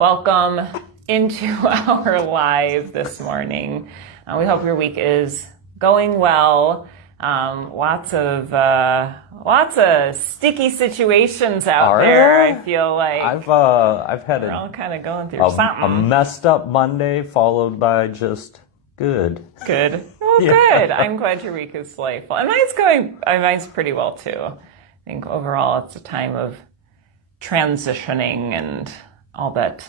Welcome into our live this morning. We hope your week is going well. Lots of sticky situations out there. I feel like I've had we're all kind of going through something. A messed up Monday followed by just good. Good. Well, good. I'm glad your week is delightful. And mine's pretty well too. I think overall it's a time of transitioning and all that.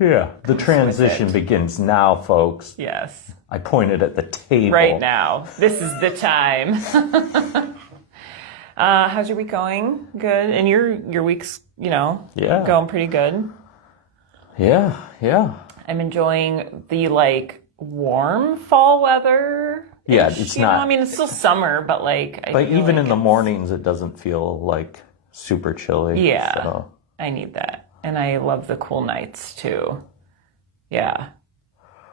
Yeah, the transition begins now, folks. Yes. I pointed at the table. Right now. This is the time. How's your week going? Good. And your week's, going pretty good. Yeah. I'm enjoying the warm fall weather. Yeah, it's not. I mean, it's still summer, but even in the mornings, it doesn't feel like super chilly. Yeah. So. I need that. And I love the cool nights too. Yeah.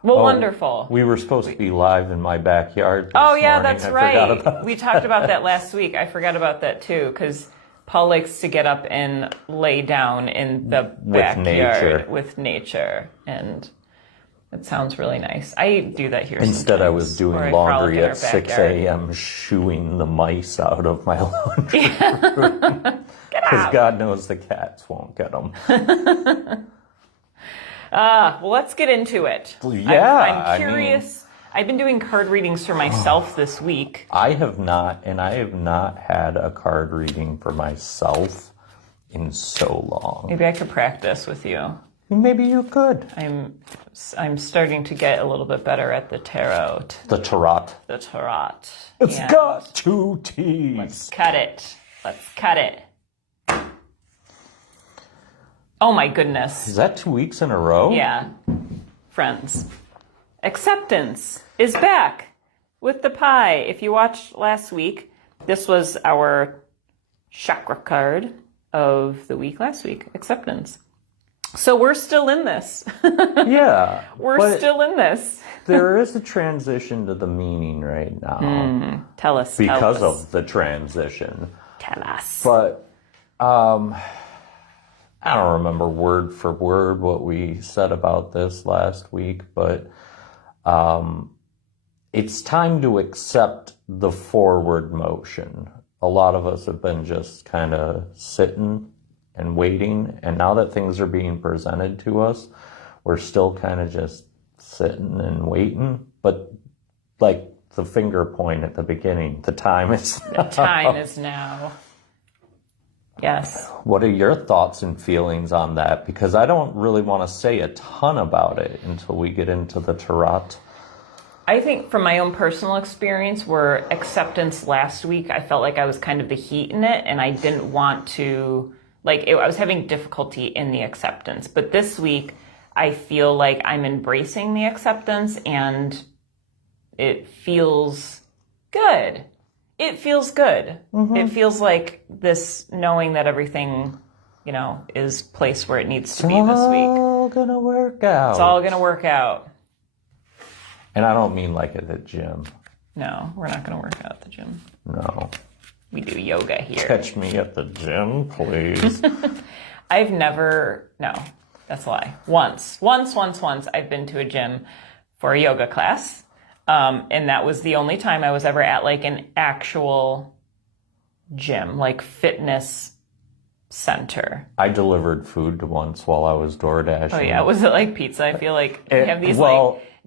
Well, wonderful. We were supposed to be live in my backyard. That's right. We talked about that last week. I forgot about that too, because Paul likes to get up and lay down in the backyard with nature. And it sounds really nice. I do that here Instead, I was doing laundry at 6 a.m. a.m. shooing the mice out of my laundry room. Because God knows the cats won't get them. Well, let's get into it. Yeah. I'm curious. I've been doing card readings for myself this week. I have not had a card reading for myself in so long. Maybe I could practice with you. Maybe you could. I'm starting to get a little bit better at the tarot. The tarot. The tarot. It's got two T's. Let's cut it. Oh my goodness. Is that 2 weeks in a row? Yeah. Friends. Acceptance is back with the pie. If you watched last week, this was our chakra card of the week last week. Acceptance. So we're still in this. Yeah. We're still in this. There is a transition to the meaning right now. Tell us. Because of the transition. Tell us. But, I don't remember word for word what we said about this last week, but it's time to accept the forward motion. A lot of us have been just kind of sitting and waiting, and now that things are being presented to us, we're still kind of just sitting and waiting. But like the finger point at the beginning, the time is now. The time is now. Yes. What are your thoughts and feelings on that? Because I don't really want to say a ton about it until we get into the tarot. I think from my own personal experience, where acceptance last week, I felt like I was kind of the heat in it, and I didn't want to, I was having difficulty in the acceptance. But this week, I feel like I'm embracing the acceptance, and it feels good. It feels good. Mm-hmm. It feels like this knowing that everything, is placed where it needs to be this week. It's all gonna work out. It's all gonna work out. And I don't mean like at the gym. No, we're not gonna work out at the gym. No. We do yoga here. Catch me at the gym, please. No, that's a lie. Once I've been to a gym for a yoga class. And that was the only time I was ever at an actual gym, fitness center. I delivered food once while I was door dashing. Oh yeah, was it like pizza? I feel like you have these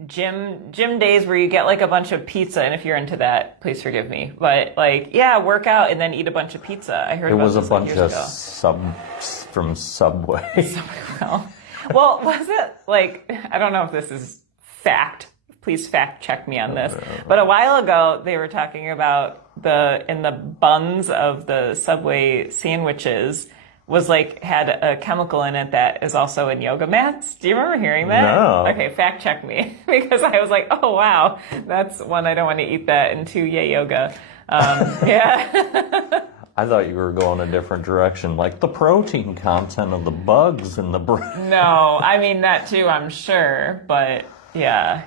gym days where you get a bunch of pizza, and if you're into that, please forgive me. But work out and then eat a bunch of pizza. I heard it about was a this bunch years of ago. subs from Subway. Well, was it I don't know if this is fact. Please fact check me on this. But a while ago, they were talking about in the buns of the Subway sandwiches was had a chemical in it that is also in yoga mats. Do you remember hearing that? No. Okay, fact check me. Because I was like, oh wow, that's one, I don't want to eat that, and two, yay yoga. Yeah. I thought you were going a different direction, like the protein content of the bugs in the bread. No, I mean that too, I'm sure. But yeah.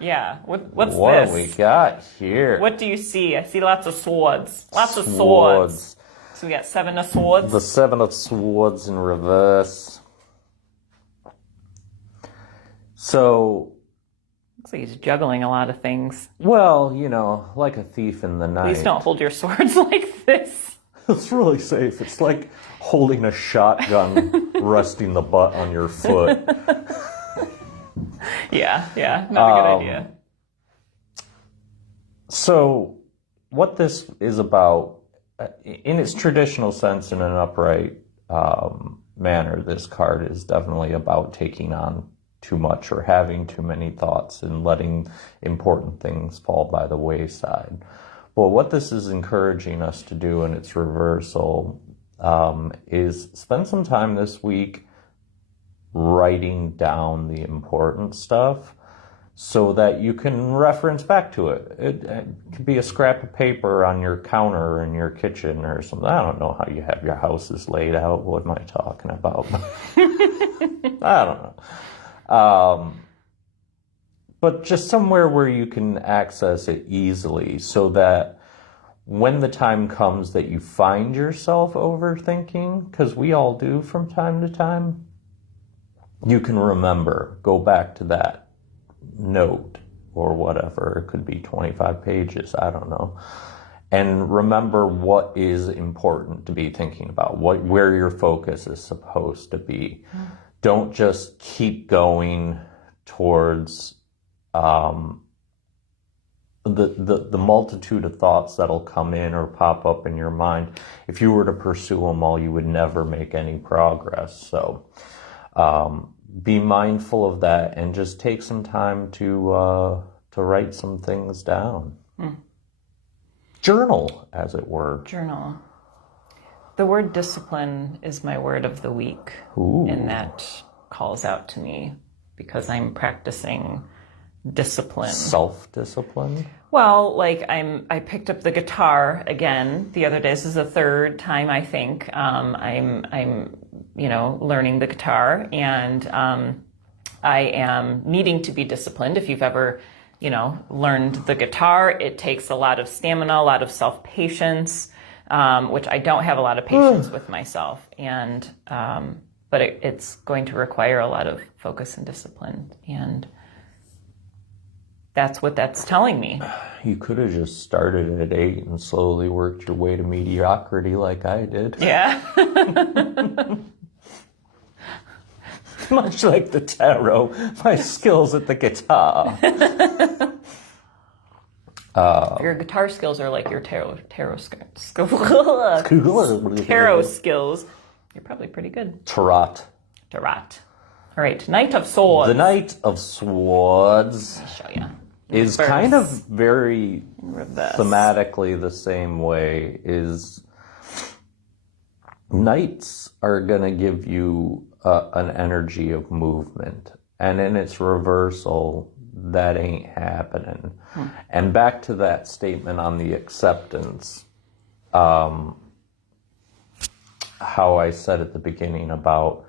Yeah. What's this? What do we got here? What do you see? I see lots of swords. Lots of swords. So we got 7 of swords. The 7 of swords in reverse. So, Looks like he's juggling a lot of things. well, like a thief in the night. Please don't hold your swords like this. It's really safe. It's like holding a shotgun, resting the butt on your foot. Yeah, not a good idea. So, what this is about, in its traditional sense, in an upright manner, this card is definitely about taking on too much or having too many thoughts and letting important things fall by the wayside. But what this is encouraging us to do in its reversal is spend some time this week writing down the important stuff so that you can reference back to it. It could be a scrap of paper on your counter in your kitchen or something. I don't know how you have your houses laid out. What am I talking about? I don't know. But just somewhere where you can access it easily so that when the time comes that you find yourself overthinking, because we all do from time to time, you can remember, go back to that note or whatever. It could be 25 pages, I don't know. And remember what is important to be thinking about, where your focus is supposed to be. Don't just keep going towards the multitude of thoughts that'll come in or pop up in your mind. If you were to pursue them all, you would never make any progress. So be mindful of that and just take some time to write some things down. Journal, as it were. Journal. The word discipline is my word of the week. Ooh. And that calls out to me because I'm practicing discipline. Self-discipline? Well, like I picked up the guitar again the other day. This is the third time I think I'm learning the guitar, and I am needing to be disciplined. If you've ever learned the guitar, it takes a lot of stamina, a lot of self-patience, which I don't have a lot of patience with myself, and but it's going to require a lot of focus and discipline, and that's what that's telling me. You could have just started at 8 and slowly worked your way to mediocrity like I did. Yeah. Much like the tarot, my skills at the guitar. Your guitar skills are like your tarot skills. You're probably pretty good. Tarot. All right, Knight of Swords. The Knight of Swords I'll show you. is First. kind of very Reverse. thematically the same way. Is knights are going to give you an energy of movement, and in its reversal, that ain't happening. And back to that statement on the acceptance, how I said at the beginning about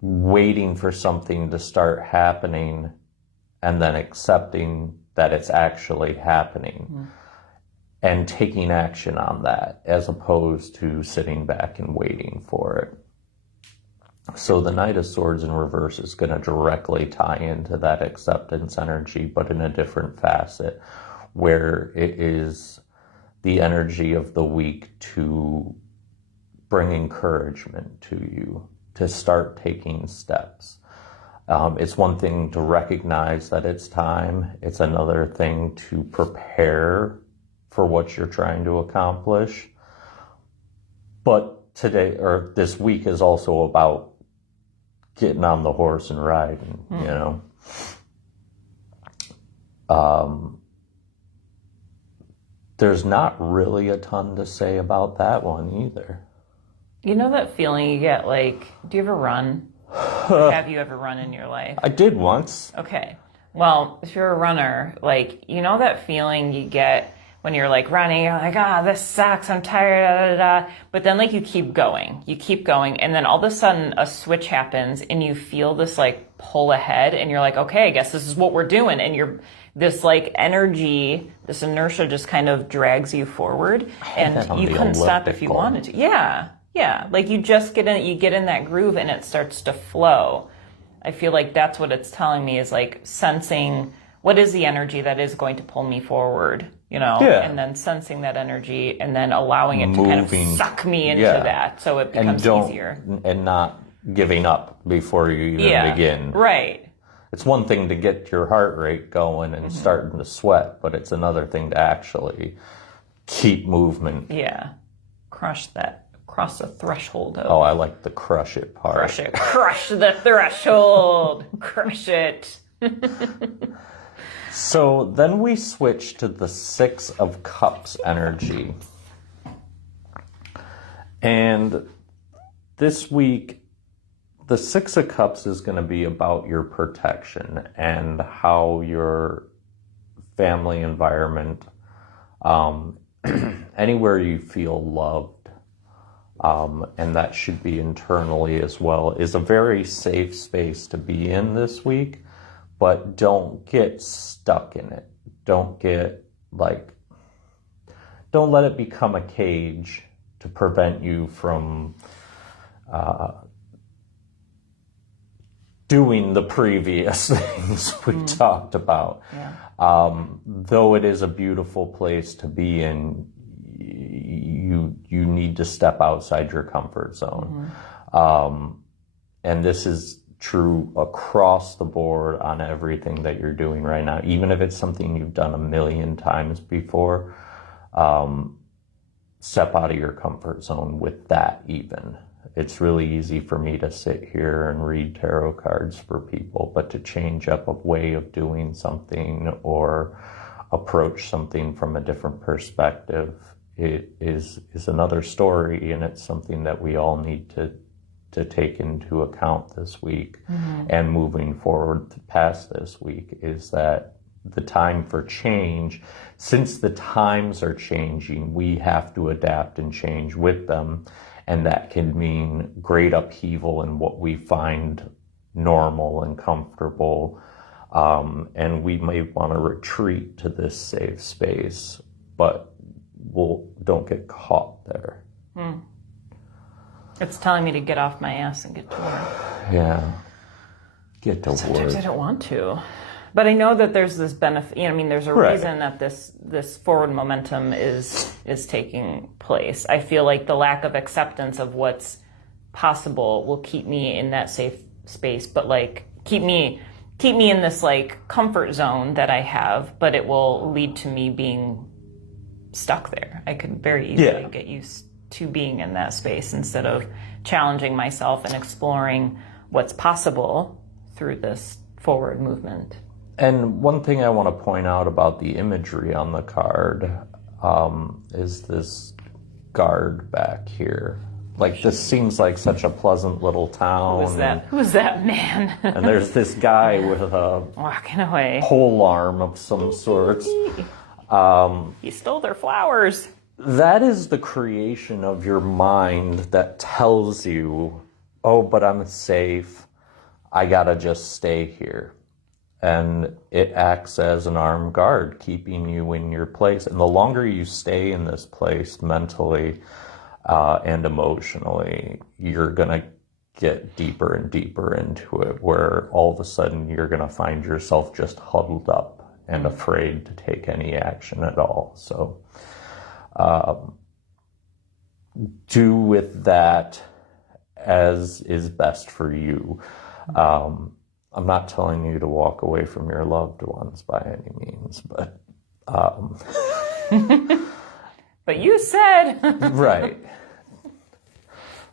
waiting for something to start happening and then accepting that it's actually happening and taking action on that as opposed to sitting back and waiting for it. So the Knight of Swords in reverse is going to directly tie into that acceptance energy, but in a different facet, where it is the energy of the week to bring encouragement to you, to start taking steps. It's one thing to recognize that it's time. It's another thing to prepare for what you're trying to accomplish. But today, or this week, is also about getting on the horse and riding, There's not really a ton to say about that one either. You know that feeling you get, like, do you ever run? Or have you ever run in your life? I did once. Okay. Well, if you're a runner, like, you know that feeling you get when you're like running, you're like, this sucks, I'm tired, But then like you keep going, and then all of a sudden a switch happens and you feel this like pull ahead and you're like, okay, I guess this is what we're doing. And this like energy, this inertia just kind of drags you forward, and you couldn't stop if you wanted to. Yeah. Like you just get in that groove and it starts to flow. I feel like that's what it's telling me, is like sensing what is the energy that is going to pull me forward, Yeah. and then sensing that energy and then allowing it to kind of suck me into that so it becomes easier. And not giving up before you even begin. Right. It's one thing to get your heart rate going and starting to sweat, but it's another thing to actually keep movement. Yeah. Cross the threshold of. Oh, I like the crush it part. Crush it. Crush the threshold. Crush it. So then we switch to the Six of Cups energy. And this week, the Six of Cups is going to be about your protection and how your family environment, anywhere you feel loved, and that should be internally as well, is a very safe space to be in this week. But don't get stuck in it. Don't let it become a cage to prevent you from doing the previous things we talked about. Yeah. Though it is a beautiful place to be in, you need to step outside your comfort zone. And this is true across the board on everything that you're doing right now, even if it's something you've done a million times before. Step out of your comfort zone with that even. It's really easy for me to sit here and read tarot cards for people, but to change up a way of doing something or approach something from a different perspective, it is another story, and it's something that we all need to take into account this week. And moving forward past this week, is that the time for change, since the times are changing, we have to adapt and change with them. And that can mean great upheaval in what we find normal and comfortable. And we may want to retreat to this safe space, but don't get caught there. It's telling me to get off my ass and get to work. Yeah. Get to work. Sometimes I don't want to. But I know that there's this benefit. There's a reason that this forward momentum is taking place. I feel like the lack of acceptance of what's possible will keep me in that safe space, but like keep me in this like comfort zone that I have, but it will lead to me being stuck there. I could very easily get used to being in that space instead of challenging myself and exploring what's possible through this forward movement. And one thing I want to point out about the imagery on the card is this guard back here. Like, this seems like such a pleasant little town. Who's that man? And there's this guy with a walking away pole arm of some sort. He stole their flowers. That is the creation of your mind that tells you, oh, but I'm safe. I gotta just stay here. And it acts as an armed guard, keeping you in your place. And the longer you stay in this place mentally and emotionally, you're gonna get deeper and deeper into it, where all of a sudden you're gonna find yourself just huddled up and afraid to take any action at all. So do with that as is best for you. I'm not telling you to walk away from your loved ones by any means, but but you said right.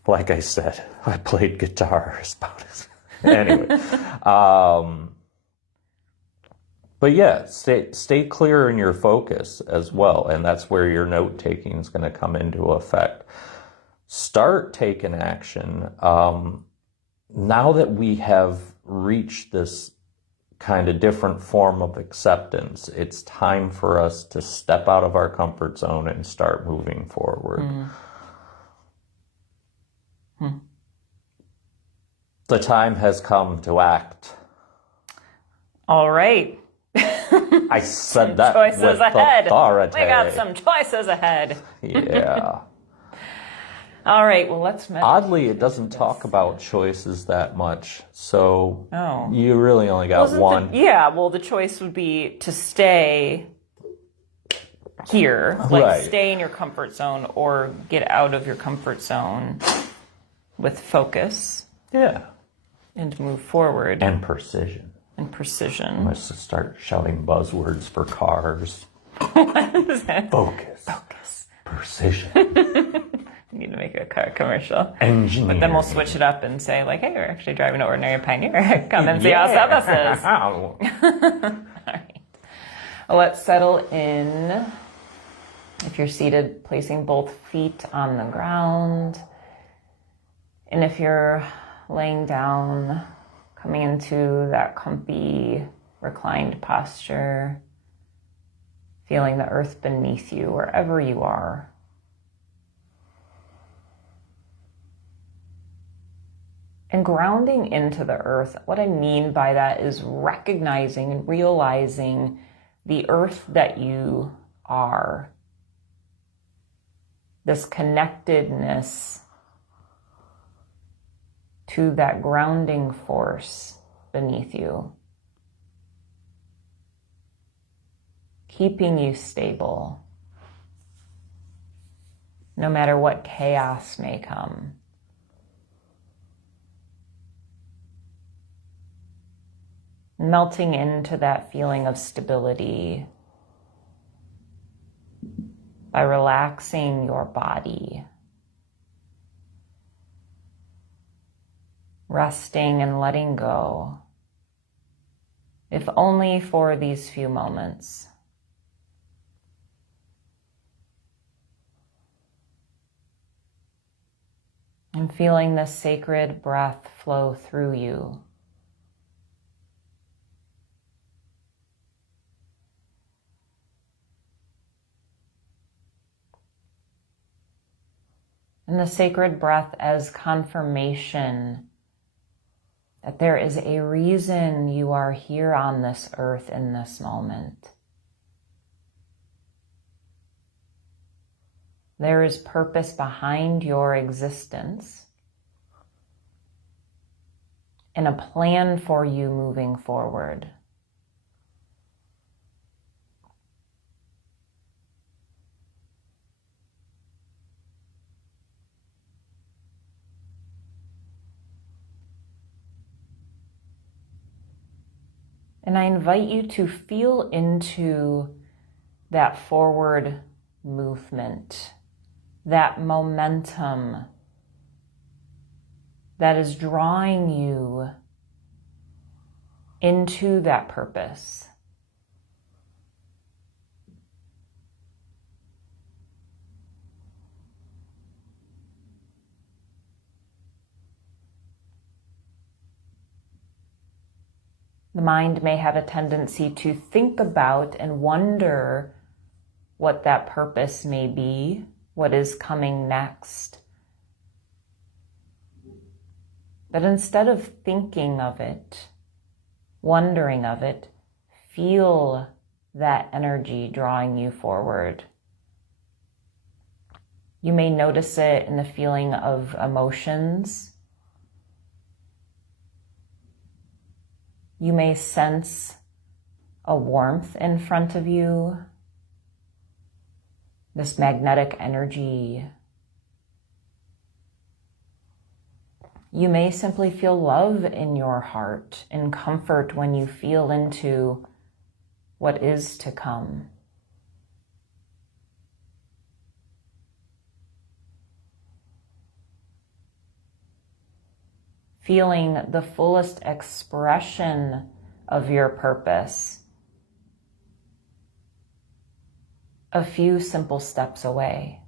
Like I said, I played guitar about it. Anyway, but yeah, stay clear in your focus as well, and that's where your note taking is going to come into effect. Start taking action. Now that we have reached this kind of different form of acceptance, it's time for us to step out of our comfort zone and start moving forward. The time has come to act. All right. I said that choices with ahead. authority. We got some choices ahead. Yeah. All right, well, let's meditate. Oddly, it doesn't talk about choices that much, so Oh. you really only got one. The choice would be to stay here, like Right. stay in your comfort zone or get out of your comfort zone with focus Yeah. and move forward And precision. and precision. Let's just start shouting buzzwords for cars. What is that? Focus. Focus. Precision. You need to make a car commercial. Engineering. But then we'll switch it up and say, like, hey, we're actually driving an ordinary Pioneer. Come and see how this is. Ow. All right. Well, let's settle in. If you're seated, placing both feet on the ground. And if you're laying down, coming into that comfy, reclined posture, feeling the earth beneath you, wherever you are. And grounding into the earth, what I mean by that is recognizing and realizing the earth that you are. This connectedness to that grounding force beneath you, keeping you stable, no matter what chaos may come. Melting into that feeling of stability by relaxing your body, resting and letting go, if only for these few moments. And feeling the sacred breath flow through you. And the sacred breath as confirmation that there is a reason you are here on this earth in this moment. There is purpose behind your existence and a plan for you moving forward. And I invite you to feel into that forward movement, that momentum that is drawing you into that purpose. The mind may have a tendency to think about and wonder what that purpose may be, what is coming next. But instead of thinking of it, wondering of it, feel that energy drawing you forward. You may notice it in the feeling of emotions. You may sense a warmth in front of you, this magnetic energy. You may simply feel love in your heart and comfort when you feel into what is to come. Feeling the fullest expression of your purpose a few simple steps away.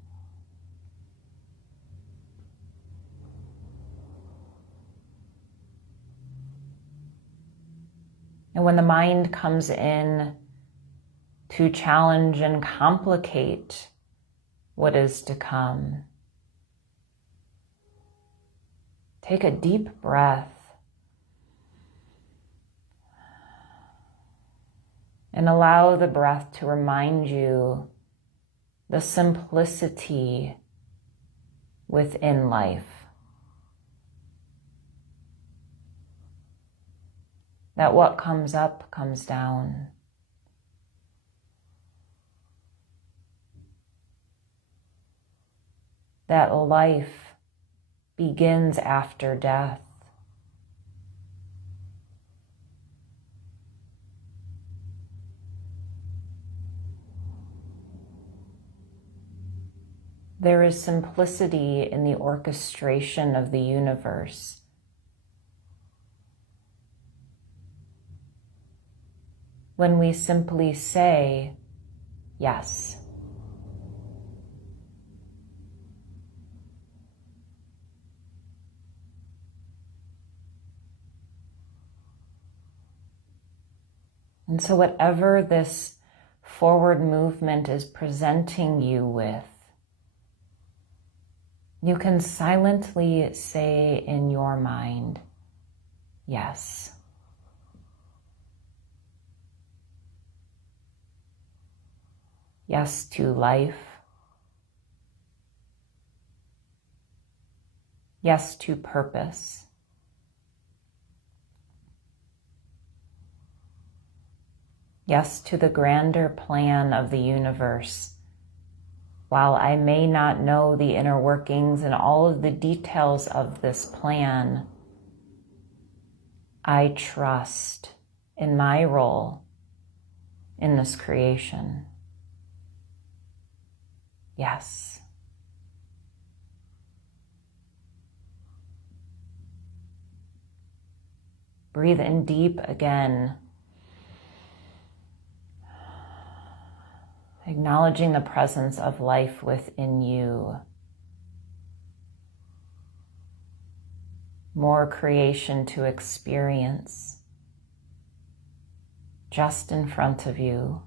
And when the mind comes in to challenge and complicate what is to come, take a deep breath and allow the breath to remind you the simplicity within life. That what comes up comes down. That life begins after death. There is simplicity in the orchestration of the universe. When we simply say, yes. And so whatever this forward movement is presenting you with, you can silently say in your mind, yes. Yes to life. Yes to purpose. Yes to the grander plan of the universe. While I may not know the inner workings and all of the details of this plan, I trust in my role in this creation. Yes. Breathe in deep again. Acknowledging the presence of life within you. More creation to experience just in front of you.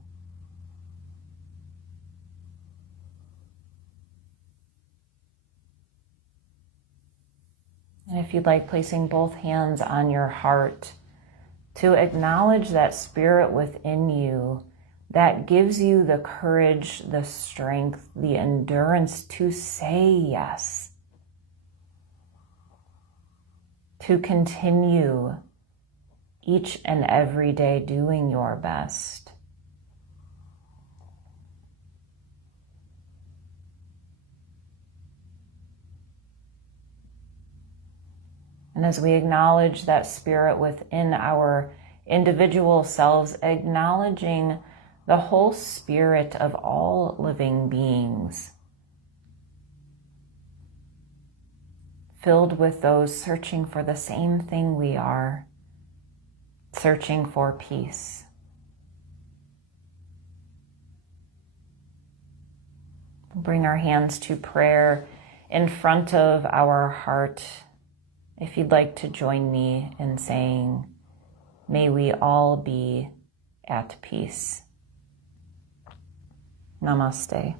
And if you'd like, placing both hands on your heart to acknowledge that spirit within you that gives you the courage, the strength, the endurance to say yes, to continue each and every day doing your best. And as we acknowledge that spirit within our individual selves, acknowledging the whole spirit of all living beings, filled with those searching for the same thing we are, searching for peace. Bring our hands to prayer in front of our heart. If you'd like to join me in saying, may we all be at peace. Namaste.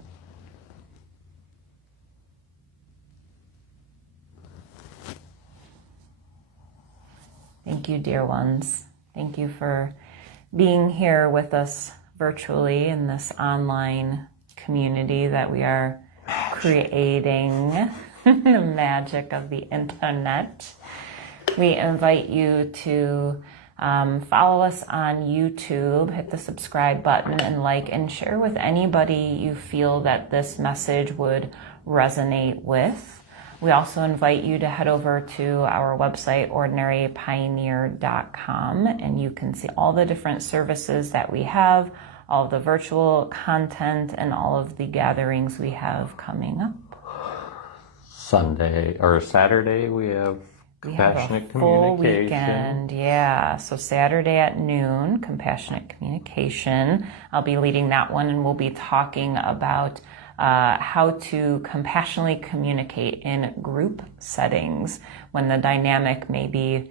Thank you, dear ones. Thank you for being here with us virtually in this online community that we are creating, the magic of the internet. We invite you to follow us on YouTube, hit the subscribe button and like and share with anybody you feel that this message would resonate with. We also invite you to head over to our website, ordinarypioneer.com, and you can see all the different services that we have, all of the virtual content, and all of the gatherings we have coming up. Sunday or Saturday, we have Compassionate full Communication. Weekend, yeah. So Saturday at noon, Compassionate Communication. I'll be leading that one, and we'll be talking about how to compassionately communicate in group settings when the dynamic may be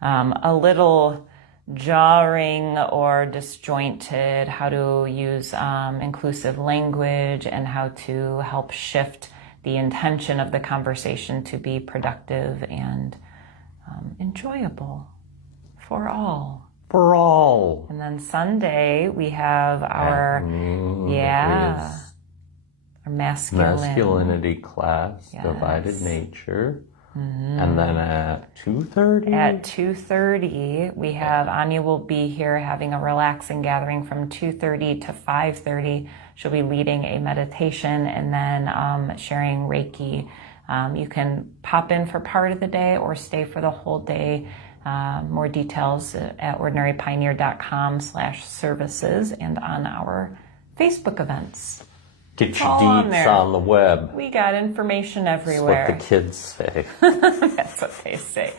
a little jarring or disjointed, how to use inclusive language, and how to help shift the intention of the conversation to be productive and enjoyable for all. For all. And then Sunday we have our Our masculinity class, Yes. divided nature. And then at 2:30? At 2:30, we have Anya will be here having a relaxing gathering from 2:30 to 5:30. She'll be leading a meditation and then sharing Reiki. You can pop in for part of the day or stay for the whole day. More details at ordinarypioneer.com/services and on our Facebook events. Get your all on deets there. on the web. We got information That's everywhere. what the kids say. That's what they say.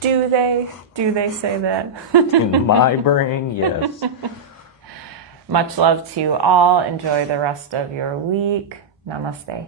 Do they? Do they say that? In my brain, yes. Much love to you all. Enjoy the rest of your week. Namaste.